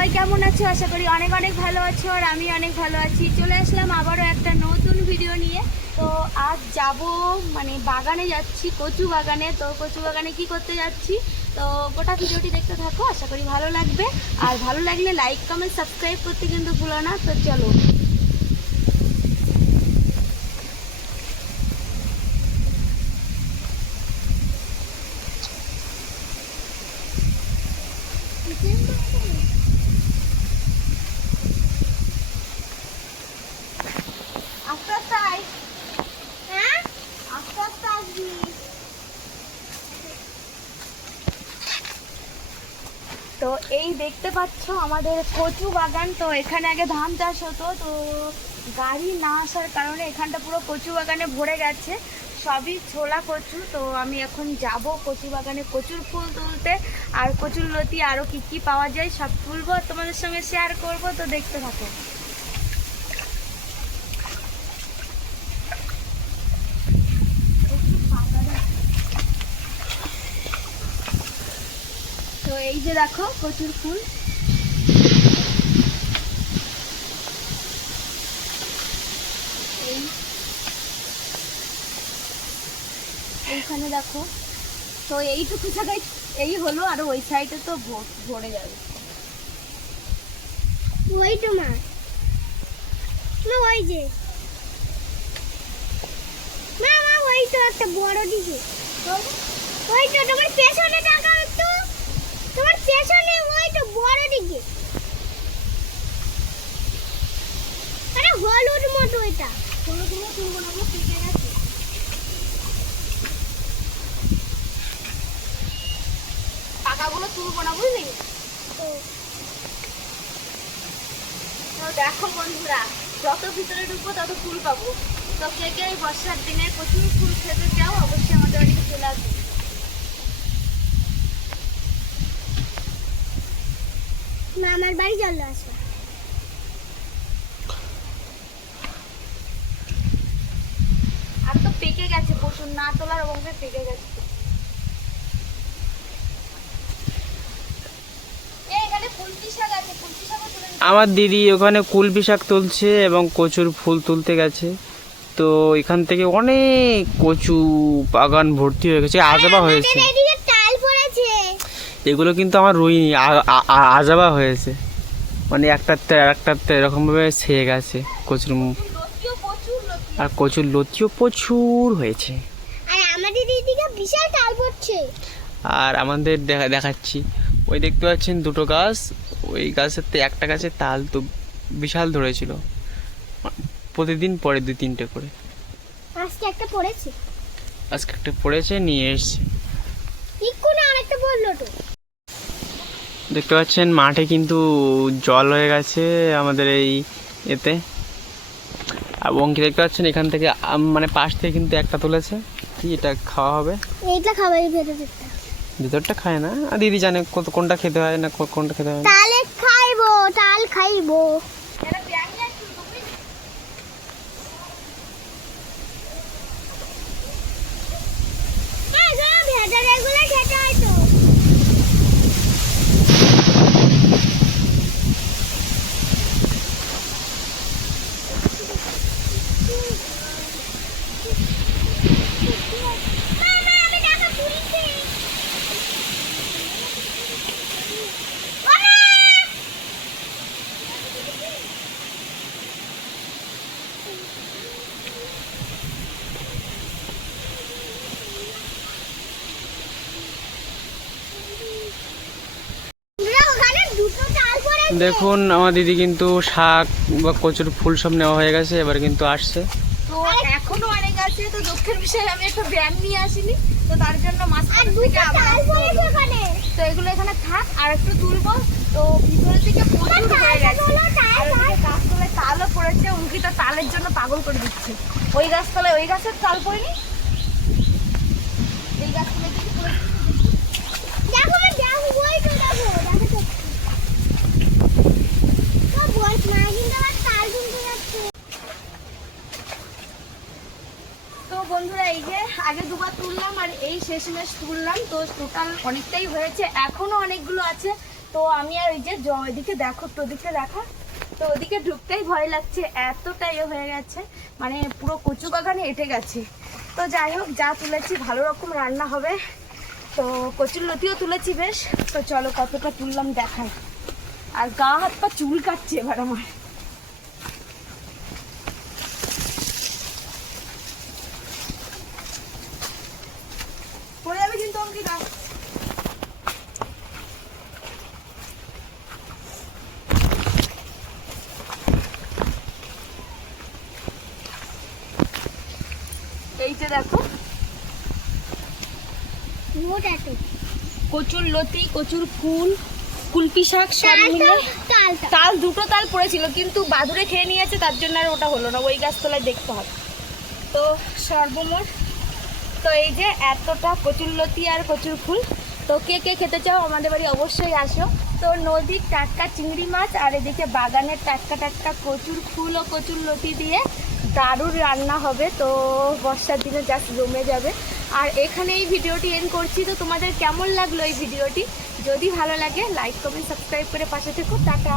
সবাই কেমন আছো? আশা করি অনেক অনেক ভালো আছো, আর আমি অনেক ভালো আছি। চলে আসলাম আবারও একটা নতুন ভিডিও নিয়ে। তো আজ যাব মানে বাগানে যাচ্ছি, কচু বাগানে। তো কচু বাগানে কি করতে যাচ্ছি, তো গোটা ভিডিওটি দেখতে থাকো, আশা করি ভালো লাগবে। আর ভালো লাগলে লাইক কমেন্ট সাবস্ক্রাইব করতে কিন্তু ভুলো না। তো চলো। আস্তে আস্তে আয়। হ্যাঁ, আস্তে আস্তে আসবি। তো এই দেখতে পাচ্ছ আমাদের কচু বাগান। তো এখানে আগে ধান চাষ হতো, তো গাড়ি না আসার কারণে এখানটা পুরো কচু বাগানে ভরে গেছে, সবই ছোলা কচু। তো আমি এখন যাব কচু বাগানে কচুর ফুল তুলতে, আর কচুর লতি আরও কি কি পাওয়া যায় সব তুলবো, তোমাদের সঙ্গে শেয়ার করব। তো দেখতে থাকো। তো এই যে দেখো কচুর ফুল। এইখানে দেখো। তো এইটুকু জায়গায় এই হলো, আর ওই সাইডে তো ভরে যাবে। ওই তোমার না, ওই যে মা মা ওই তো একটা বড় দিকে, ওই তো তোমার পেছনে তাকাও একটু, তোমার পেছনে ওই তো বড় দিকে, আরে হলুদ মতো। এটা হলুদ মতো তুলবো না, পেকে গেছে। পাকাগুলো তুলবো না, বুঝলি? তো দেখো বন্ধুরা, যত ভিতরে ঢুকবো তত ফুল পাবো। তো কে কে এই বর্ষার দিনে প্রচুর ফুল খেতে চাও, অবশ্যই আমাদের বাড়িতে চলে আসবে। মামার বাড়ি চলে আসবে। আর তো পেকে গেছে প্রচুর, না তোলার অবস্থায় পেকে গেছে। আমার দিদি ওখানে কুলপি শাক তুলছে এবং কচুর ফুল তুলতে গেছে। তো এখান থেকে অনেক কচু বাগান ভর্তি হয়ে গেছে, আজাবা হয়েছে। এগুলো কিন্তু আমার রুইনি, আজাবা হয়েছে, মানে একটাতে একটাতে এরকমভাবে ছেয়ে গেছে কচুর মুখ। আর কচুর লতিও প্রচুর হয়েছে। আর আমাদের দেখাচ্ছি, ওই দেখতে পাচ্ছেন দুটো গাছ, ওই গাছের একটা গাছে তাল তো বিশাল ধরেছিল, প্রতিদিন পরে 2-3টে করে। আজকে একটা পড়েছে, আজকে একটা পড়েছে, নিয়ে এসছে। দেখতে পাচ্ছেন মাঠে কিন্তু জল হয়ে গেছে আমাদের এই এতে। এবং কি দেখতে পাচ্ছেন এখান থেকে মানে পাশ থেকে কিন্তু একটা তুলেছে। কি এটা খাওয়া হবে? এইটা খাবার ভিতরটা খায় না, আর দিদি জানে কোনটা খেতে হয় না কোনটা খেতে হয়। তালে খাইবো, তাল খাইবো। দেখুন আমার দিদি কিন্তু শাক বা কচুর ফুল সব নেওয়া হয়ে গেছে, এবার কিন্তু আসছে। তো এখনো অনেক আছে, তো দুঃখের বিষয়ে আমি একটা ব্যাগ নিয়ে আসিনি, তো তার জন্য মাঝখান থেকে আবার তো এগুলো এখানে থাক, আর একটু তুলবো। তো ভিতরের দিকে প্রচুর হয়ে গেছে, আর ওদিকে গাছতলায় তালও পড়েছে। অঙ্কিতা তালের জন্য পাগল করে দিচ্ছে। ওই গাছতলায় ওই গাছের তাল পড়েনি, এই গাছতলায় কিছু পড়েছে। তো বন্ধুরা, এই যে আগে দুবার তুললাম আর এই শেষমেশ তুললাম, তো টোটাল অনেকটাই হয়েছে, এখনো অনেকগুলো আছে। তো আমি আর ওই যে ওইদিকে দেখো, তো ওদিকে দেখা, তো ওদিকে ঢুকতেই ভয় লাগছে, এতটা ইয়ে হয়ে গেছে, মানে পুরো কচু বাগানে এঁটে গেছে। তো যাই হোক, যা তুলেছি ভালো রকম রান্না হবে। তো কচুর লতিও তুলেছি বেশ। তো চলো কতটা তুললাম দেখাই। আর গা হাত পা চুল কাটছে এবার আমার। পড়ে যাবে কিন্তু অঙ্কিতা। এই যে দেখো কচুর লতি, কচুর ফুল, কুলপি শাক সব মিলে। তাল দুটো তাল পড়েছিল কিন্তু বাদুড়ে খেয়ে নিয়েছে, তার জন্য আর ওটা হলো না, ওই গাছতলায় দেখতে হবে। তো সর্বমোট তো এই যে এতটা কচুর লতি আর কচুর ফুল। তো কে কে খেতে চাও আমাদের বাড়ি অবশ্যই আসো। তো নদীর টাটকা চিংড়ি মাছ আর এদিকে বাগানের টাটকা টাটকা কচুর ফুল ও কচুর লতি দিয়ে দারুণ রান্না হবে। তো বর্ষার দিনে জাস্ট জমে যাবে। আর এখানে এই ভিডিওটি এন্ড করছি। তো তোমাদের কেমন লাগলো এই ভিডিওটি? যদি ভালো লাগে লাইক কমেন্ট সাবস্ক্রাইব করে পাশে থেকো। টাটা।